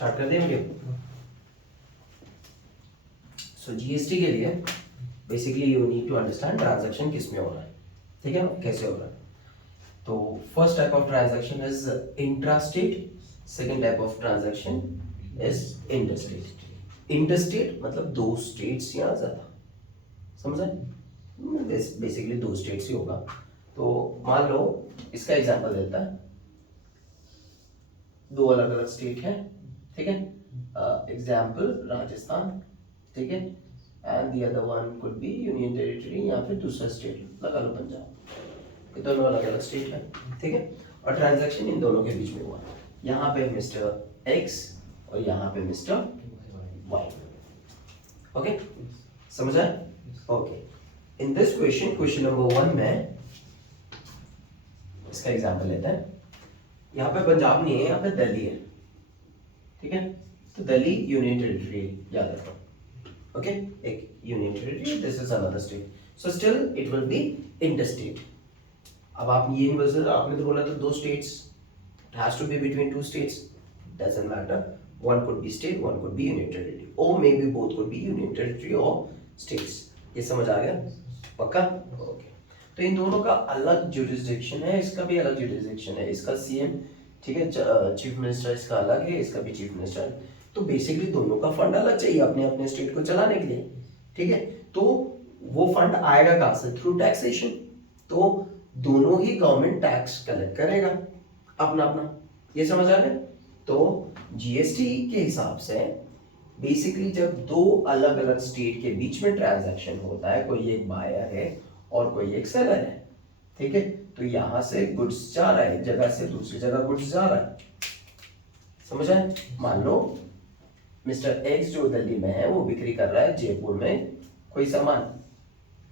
Start कर देंगे। सो GST के लिए basically you need to understand transaction किस में हो रहा है, ठीक है, कैसे हो रहा है। तो first type of transaction is intrastate, second type of transaction is interstate. Interstate मतलब दो स्टेट्स या ज्यादा, समझे, बेसिकली दो स्टेट्स ही होगा। तो मान लो इसका एग्जांपल देता है, दो अलग अलग स्टेट है, ठीक है, एग्जांपल राजस्थान, ठीक है, and the other one could be union territory या फिर दूसरा स्टेट लगा लो पंजाब। ये दोनों अलग अलग स्टेट है, ठीक है, और ट्रांजैक्शन इन दोनों के बीच में हुआ। यहाँ पे मिस्टर एक्स और यहाँ पे मिस्टर वाई। ओके, समझ आया? Okay, in this question, question number 1 में इसका एग्जांपल लेते हैं। यहाँ पे पंजाब नहीं है, यहाँ पे दिल्ली है, ठीक है, तो दिल्ली यूनियन टेरिटरी याद रखो। ओके, एक union territory, this is another state, so still it will B interstate. अब आप ये नहीं बोल सकते, आपने तो बोला था दो states, it has to be between two states, doesn't matter, one could be state, one could be union territory, और may be both could be union territory और स्टेट्स। ये समझ आ गया? पक्का? ओके, तो इन दोनों का अलग जुरिस्डिक्शन है, इसका भी अलग जुरिस्डिक्शन है, इसका सीएम, ठीक है, चीफ मिनिस्टर इसका अलग है, इसका भी चीफ मिनिस्टर। तो बेसिकली दोनों का फंड अलग चाहिए अपने अपने स्टेट को चलाने के लिए, ठीक है। तो वो फंड आएगा कहां से? Through taxation. तो दोनों ही गवर्नमेंट टैक्स कलेक्ट करेगा अपना अपना, ये समझ आ गया? तो जीएसटी के हिसाब से बेसिकली जब दो अलग अलग स्टेट के बीच में ट्रांजैक्शन होता है, कोई एक बायर है और कोई एक सेलर है, ठीक है, तो यहां से गुड्स जा रहा है, एक जगह से दूसरी जगह गुड्स जा रहा है, समझ आए? मान लो मिस्टर एक्स जो दिल्ली में है वो बिक्री कर रहा है जयपुर में कोई सामान,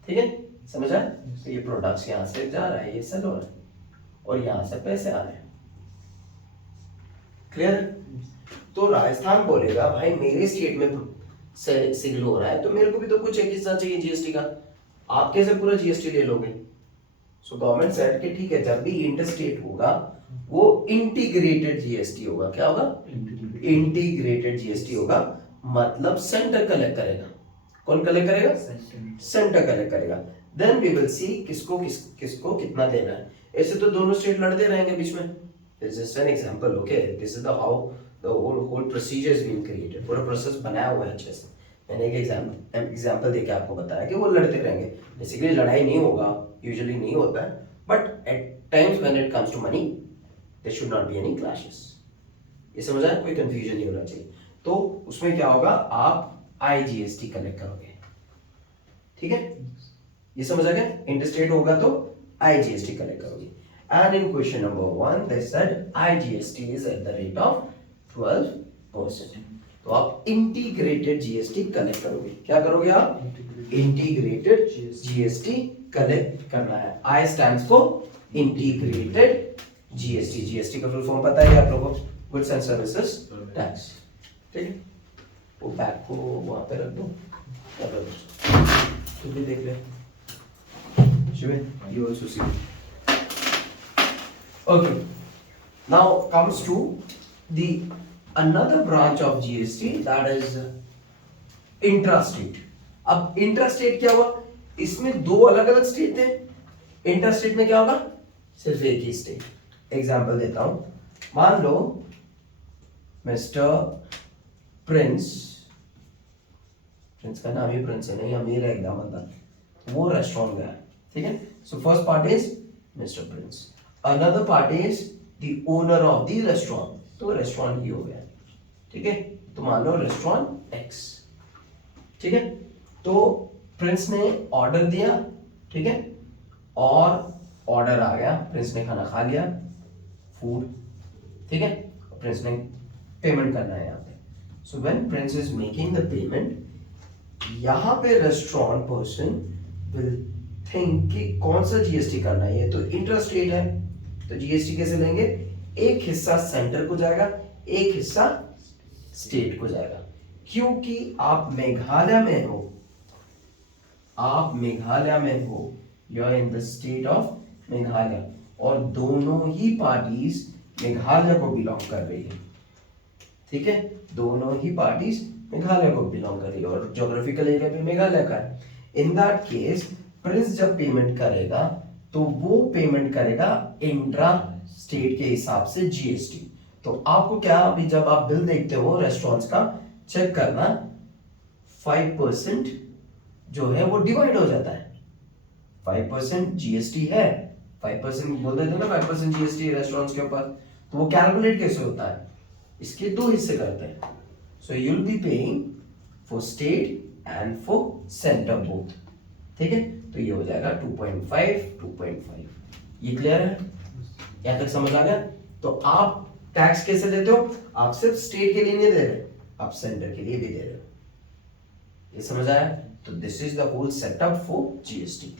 ठीक है, समझ आए? तो ये प्रोडक्ट्स यहां से जा रहा है, ये सेल हो रहा है, और यहां से पैसे आ रहे हैं, क्लियर? तो राजस्थान बोलेगा भाई मेरे स्टेट में सेल हो रहा है तो मेरे को भी तो कुछ एक हिस्सा चाहिए जीएसटी का, आप कैसे पूरा जीएसटी ले लोगे? सो गवर्नमेंट सेड कि ठीक है, जब भी इंटरस्टेट होगा वो इंटीग्रेटेड जीएसटी होगा। क्या होगा? इंटीग्रेटेड जीएसटी होगा, मतलब सेंटर कलेक्ट करेगा। कौन कलेक्ट करेगा? सेंटर कलेक्ट करेगा। देन वी विल सी किसको किसको कितना देना है। ऐसे तो दोनों स्टेट लड़ते रहेंगे बीच में। This is just an example, okay, this is the how the whole procedure is being created, पूरा प्रोसेस बनाया हुआ है अच्छे से। मैंने एक एग्जांपल देके आपको बताया कि वो लड़ते रहेंगे, बेसिकली लड़ाई नहीं होगा, यूजुअली नहीं होता है, but at times when it comes to money there should not be any clashes. ये समझ आया? कोई कंफ्यूजन नहीं होना चाहिए। तो उसमें क्या होगा, आप आईजीएसटी कलेक्ट करोगे, ठीक है, ये समझ आ गया? इंटरस्टेट होगा तो आईजीएसटी कलेक्ट करोगे। And in question number 1 they said IGST is eight the rate of 12%। तो आप इंटीग्रेटेड जीएसटी कलेक्ट करोगे। क्या करोगे आप? इंटीग्रेटेड जीएसटी कलेक्ट करना है। आई stands for integrated GST. GST का फुल फॉर्म पता है आप लोगों को? गुड्स एंड सर्विसेज टैक्स, ठीक है। वो बैग को वहां पे रख दो, तू भी देख ले Shivin, you also see it. Okay, now comes to the another branch of GST, that is intrastate. अब इंट्रास्टेट क्या हुआ? इसमें दो अलग अलग स्टेट थे, इंट्रास्टेट में क्या होगा? सिर्फ एक ही स्टेट। एग्जांपल देता हूं, मान लो मिस्टर प्रिंस का नाम ही प्रिंस है, नहीं अमीर है एकदम बंदा, वो रेस्टोरेंट गया, ठीक है। So first party is mister Prince, another party is the owner of the restaurant, तो रेस्टोरेंट ही हो गया, ठीक है। तो मान लो रेस्टोरेंट एक्स, ठीक है। तो प्रिंस ने ऑर्डर दिया, ठीक है, और ऑर्डर आ गया, प्रिंस ने खाना खा लिया, फूड, ठीक है, प्रिंस ने पेमेंट करना है यहाँ पे। So when Prince is making the payment, यहाँ पे रेस्टोरेंट पर्सन विल थिंक कि कौन सा जीएसटी करना है, ये तो इंट्रास्टेट है, तो जीएसटी कैसे लेंगे? एक हिस्सा सेंटर को जाएगा, एक हिस्सा स्टेट को जाएगा, क्योंकि आप मेघालय में हो, you are in the state of Meghalaya, और दोनों ही पार्टीज मेघालय को बिलोंग कर रही है, ठीक है, दोनों ही पार्टीज मेघालय को बिलोंग कर रही है और ज्योग्राफिकल एरिया भी मेघालय का है। इन दैट केस प्रिंस जब पेमेंट करेगा तो वो पेमेंट करेगा इंट्रा स्टेट के हिसाब से जीएसटी। तो आपको क्या, अभी जब आप बिल देखते हो रेस्टोरेंट्स का, चेक करना 5% जो है वो डिवाइड हो जाता है। 5% जीएसटी है, 5% बोल देते ना, 5% जीएसटी रेस्टोरेंट्स के ऊपर। तो वो कैलकुलेट कैसे होता है, इसके दो हिस्से करते हैं। So you will be paying for state and for centre both. ठीक है, तो ये हो जाएगा 2.5 2.5। ये क्लियर है, यहां तक समझ आ गया? तो आप टैक्स कैसे देते हो, आप सिर्फ स्टेट के लिए नहीं दे रहे, आप सेंटर के लिए भी दे रहे हो। ये समझ आया? तो this is the whole setup for GST.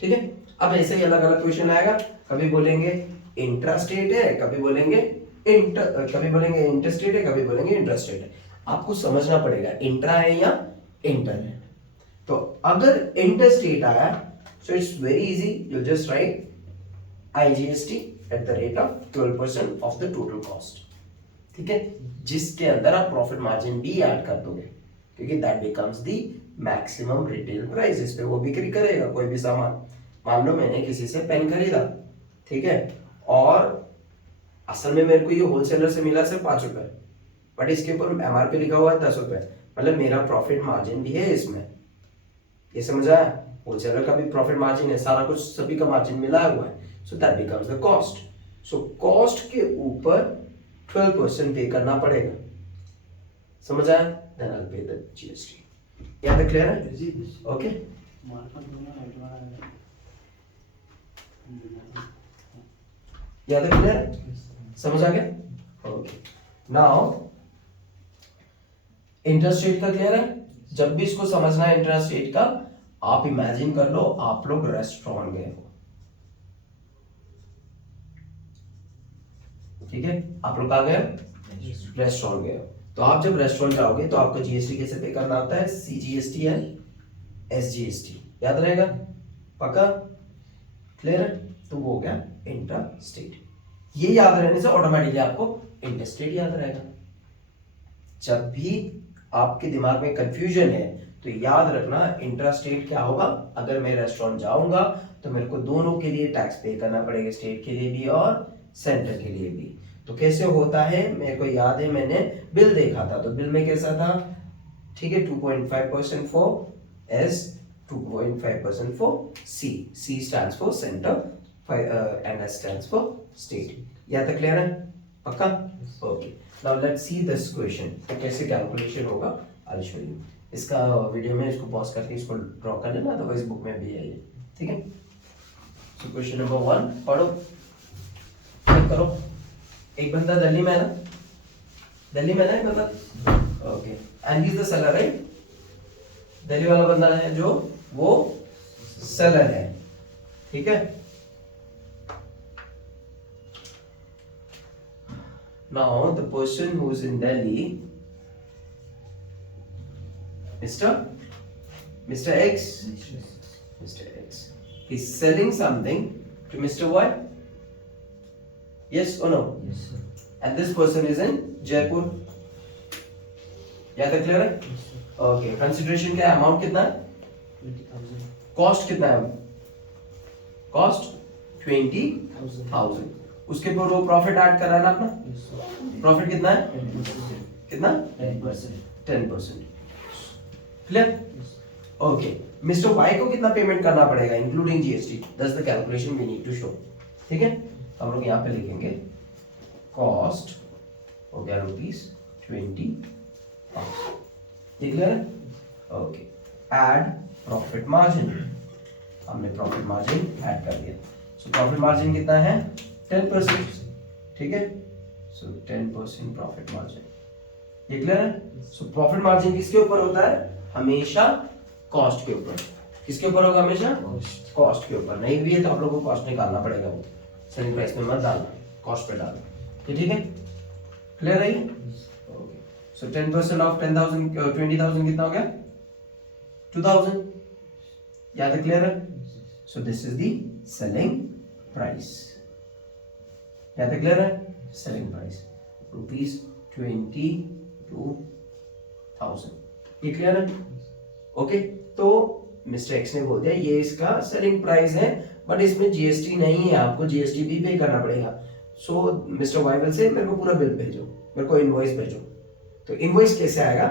ठीक है, अब ऐसे ही अलग अलग क्वेश्चन आएगा, कभी बोलेंगे इंट्रा स्टेट है, कभी बोलेंगे इंटर स्टेट है, कभी बोलेंगे इंटर स्टेट है। आपको समझना पड़ेगा इंट्रा है या इंटर है। तो अगर इंटर स्टेट आया, so it's very easy, you just right IGST at the rate of 12% of the total cost। ठीक है, जिसके अंदर आप प्रॉफिट मार्जिन भी ऐड कर दोगे, क्योंकि that becomes the maximum retail price. इस पे वो बिक्री करेगा कोई भी सामान। मान लो मैंने किसी से पेन खरीदा, ठीक है, और असल में मेरे को ये होलसेलर से मिला सिर्फ 5 रुपए, बट इसके ऊपर MRP लिखा हुआ है 10 रुपए, मतलब मेरा प्रॉफिट मार्जिन भी है इसमें। ये समझ आया? होलसेलर का भी प्रॉफिट मार्जिन है, सारा कुछ सभी का मार्जिन मिला हुआ है। So that becomes the cost. So cost के ऊपर 12% पे करना पड़ेगा। समझ आया? Then I will pay the GST. याद है? क्लियर है? ओके, याद है? क्लियर है? समझ आ गया? ओके, नाउ इंटरेस्ट रेट का क्लियर है? जब भी इसको समझना है इंटरेस्ट रेट का, आप इमेजिन कर लो आप लोग रेस्टोरेंट गए हो, ठीक है, आप लोग आ गए रेस्टोरेंट गए हो। तो आप जब रेस्टोरेंट जाओगे तो आपको जीएसटी कैसे पे करना होता है, CGST एंड SGST। याद रहेगा? पक्का? क्लियर है? तो वो हो गया इंटर स्टेट। ये याद रहने से ऑटोमेटिकली आपको इंटर स्टेट याद रहेगा। जब भी आपके दिमाग में कंफ्यूजन है तो याद रखना इंट्रा स्टेट क्या होगा। अगर मैं रेस्टोरेंट जाऊंगा तो मेरे को दोनों के लिए टैक्स पे करना पड़ेगा, स्टेट के लिए भी और सेंटर के लिए भी। तो कैसे होता है, मेरे को याद है मैंने बिल देखा था, तो बिल में कैसा था, ठीक है, 2.5% for S, 2.5% for C. C stands for centre and S stands for state. या तक क्लियर है? पक्का? Okay, now let's see this question. तो कैसे कैलकुलेशन होगा आई शो यू। इसका वीडियो में इसको पॉज करके इसको ड्रॉ कर लेना, अदरवाइज बुक में भी है ये। ठीक है, सो क्वेश्चन नंबर 1 पढ़ो, चेक करो। एक बंदा दिल्ली में है ना, दिल्ली में ना एक बंदा, okay, and he is the seller, right? Delhi वाला बंदा है जो वो सेलर है, ठीक है। Now the person who is in Delhi, Mr. X, Mr. X, he's selling something to Mr. Y. Yes or no? Yes, sir. And this person is in Jaipur. Yeah, clear है? Yes, sir. Okay. Consideration क्या है? Amount कितना है? 20,000. Cost कितना है? Cost 20,000. उसके ऊपर वो प्रॉफिट ऐड कर रहा है ना अपना? Yes, sir. प्रॉफिट कितना है? 10%. कितना? 10%. 10%. Clear? Yes. Okay, mister Y को कितना पेमेंट करना पड़ेगा including GST? That's the calculation we need to show. ठीक है, हम लोग यहाँ पे लिखेंगे कॉस्ट हो गया ₹20,000। ठीक है? ओके, ऐड प्रॉफिट मार्जिन, हमने प्रॉफिट मार्जिन ऐड कर दिया। सो प्रॉफिट मार्जिन कितना है? 10%। ठीक है, सो 10% प्रॉफिट मार्जिन। ये क्लियर है? सो प्रॉफिट मार्जिन किसके ऊपर होता है? हमेशा कॉस्ट के ऊपर। किसके ऊपर होगा? हमेशा कॉस्ट के ऊपर। नहीं भी है तो आप लोगों को कॉस्ट निकालना पड़ेगा, वो सेलिंग प्राइस में मत डालना, कॉस्ट पे डालना। ये ठीक है? क्लियर है? ओके, सो 10% ऑफ 10,000 20,000 कितना हो गया? 2,000। याद है? क्लियर है? So this is the selling price. याद है? क्लियर है? Selling price 22,000। ये क्लियर है? ओके, तो मिस्टर एक्स ने बोल दिया ये इसका सेलिंग प्राइस है, बट इसमें जीएसटी नहीं है, आपको जीएसटी भी पे करना पड़ेगा। सो मिस्टर वाई विल से मेरे को पूरा बिल भेजो, मेरे को इनवॉइस भेजो। तो इनवॉइस कैसे आएगा?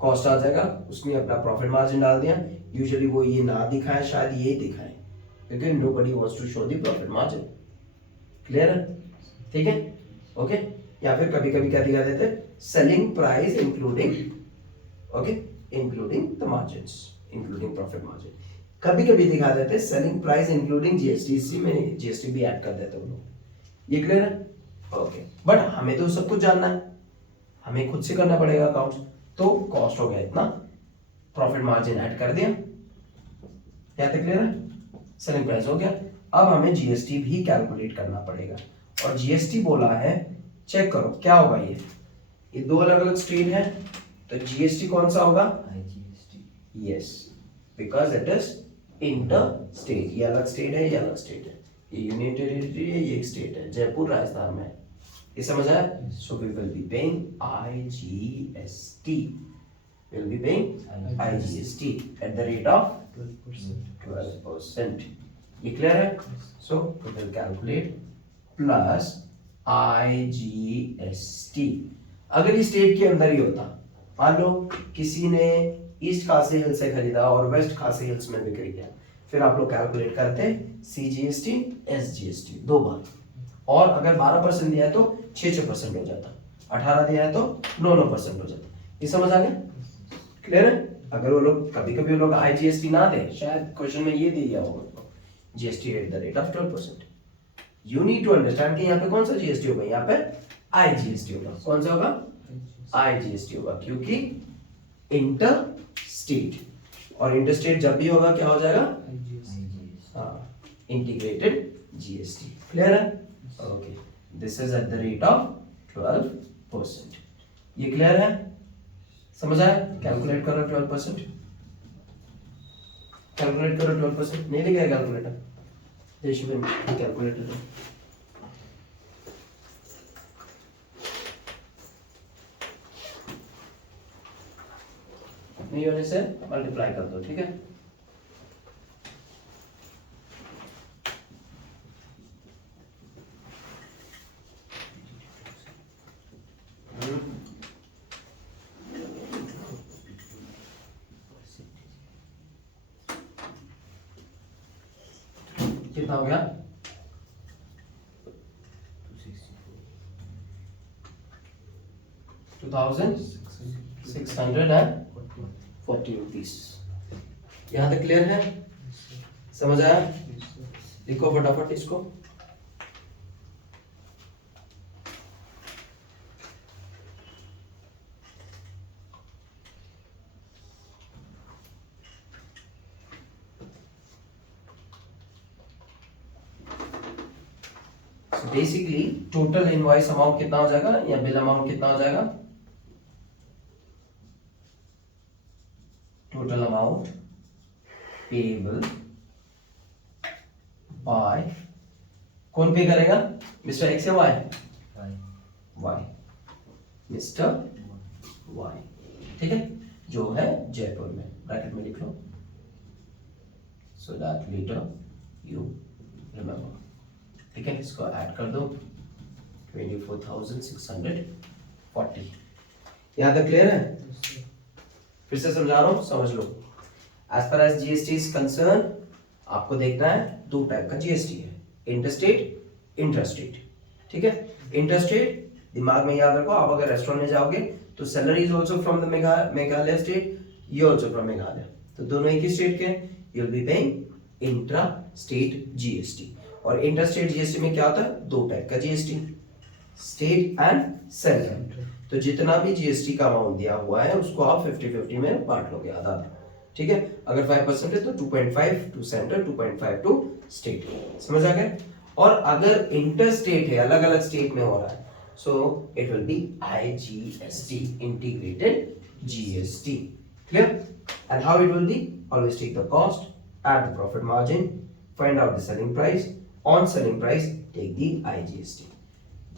कॉस्ट आ जाएगा, उसने अपना प्रॉफिट मार्जिन डाल दिया। यूजुअली वो ये ना दिखाए, शायद ये दिखाए, क्योंकि nobody wants to show the profit margin. Clear है? ठीक है, ओके। या फिर कभी कभी क्या दिखा देते, selling price including, okay, including the margins, including profit margin. कभी कभी दिखा देते सेलिंग प्राइस इंक्लूडिंग जीएसटी, इसी में जीएसटी भी ऐड कर देते हैं लोग। ये क्लियर है? ओके, बट हमें तो सब कुछ जानना है, हमें खुद से करना पड़ेगा अकाउंट्स। तो कॉस्ट हो गया इतना, प्रॉफिट मार्जिन ऐड कर दिया, क्या तक क्लियर है? सेलिंग प्राइस हो गया। अब हमें जीएसटी भी कैलकुलेट करना पड़ेगा, और जीएसटी बोला है, चेक करो क्या होगा। ये दो अलग अलग स्टेट है, तो जीएसटी कौन सा होगा? IGST। Yes, because it is inter state. ये अलग स्टेट है, ये अलग स्टेट है, ये यूनियन टेरिटरी है, ये एक स्टेट है, जयपुर राजस्थान में है। ये समझ आया? So we will be paying IGST, will be paying IGST at the rate of 12%। ये क्लियर है? So we will calculate plus IGST। अगर ये स्टेट के अंदर ही होता, मान लो किसी ने ईस्ट खासी हिल से खरीदा और वेस्ट खासी हिल्स में बिक्री किया, फिर आप लोग कैलकुलेट करते CGST SGST दो बार, और अगर 12% दिया है तो 6% हो जाता, 18 दिया है तो 9% हो जाता। ये समझ आ गया? क्लियर है? अगर वो लोग कभी कभी वो लोग IGST ना दे, शायद क्वेश्चन में ये दिया होगा GST at the rate of 12%। You need to understand कि यहाँ पे कौन सा GST होगा, यहाँ पे IGST होगा। कौन सा होगा? IGST होगा, क्योंकि इंटर स्टेट, और इंटर स्टेट जब भी होगा क्या हो जाएगा? हाँ, इंटीग्रेटेड GST। क्लियर है? Okay, this is eight the rate of 12%। ये क्लियर है? समझ आया? कैलकुलेट करो 12%, कैलकुलेट करो 12%। नहीं लिखा है कैलकुलेटर? देशविन कैलकुलेटर है। नहीं होने से मल्टीप्लाई कर दो, ठीक है? कितना हो गया? 2640 रुपीस। यहाँ तक क्लियर है? समझ आया? लिखो फटाफट इसको। बेसिकली टोटल इनवॉइस अमाउंट कितना हो जाएगा, या बिल अमाउंट कितना हो जाएगा? टोटल अमाउंट पेबल बाय, कौन पे करेगा? मिस्टर एक्स या वाई? वाई, मिस्टर वाई, ठीक है, जो है जयपुर में। ब्रैकेट में लिख लो, so that letter you remember. ठीक है, इसको ऐड कर दो, 24,640। यहाँ तक क्लियर है? फिर से समझा रहा हूँ, समझ लो। As per as GST is concern, आपको देखना है दो टाइप का जीएसटी है, इंटरस्टेट, इंट्रास्टेट। ठीक है, इंटरस्टेट दिमाग में याद रखो, आप अगर रेस्टोरेंट में जाओगे तो seller is also from the Meghalaya state, you also from Meghalaya, तो दोनों एक ही स्टेट के, you will be paying intra state GST. और इंटरस्टेट जीएसटी में क्या होता है? दो टाइप का जीएसटी, स्टेट एंड सेंट्रल। तो जितना भी जीएसटी का अमाउंट दिया हुआ है उसको आप 50-50 में बांट लोगे, आधा। ठीक है, अगर 5% है तो 2.5 टू सेंट्रल, 2.5 टू स्टेट। समझ आ गया? और अगर इंटर स्टेट है, अलग अलग स्टेट में हो रहा है, so it will be IGST, integrated GST. Clear? And how it will be? Always take the cost, add the profit margin, find out the selling price, on selling price take the IGST।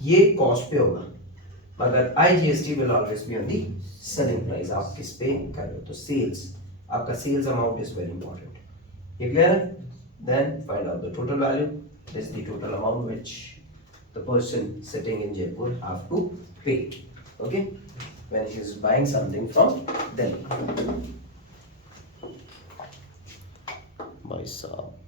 ये cost पे होगा, मगर IGST will always be on the selling price. आप किस पे कर रहे हो तो सेल्स, आपका sales amount is very important. ये क्लियर है? Then find out the total value. This is the total amount which the person sitting in Jaipur have to pay. Okay, when he is buying something from Delhi. भाई साहब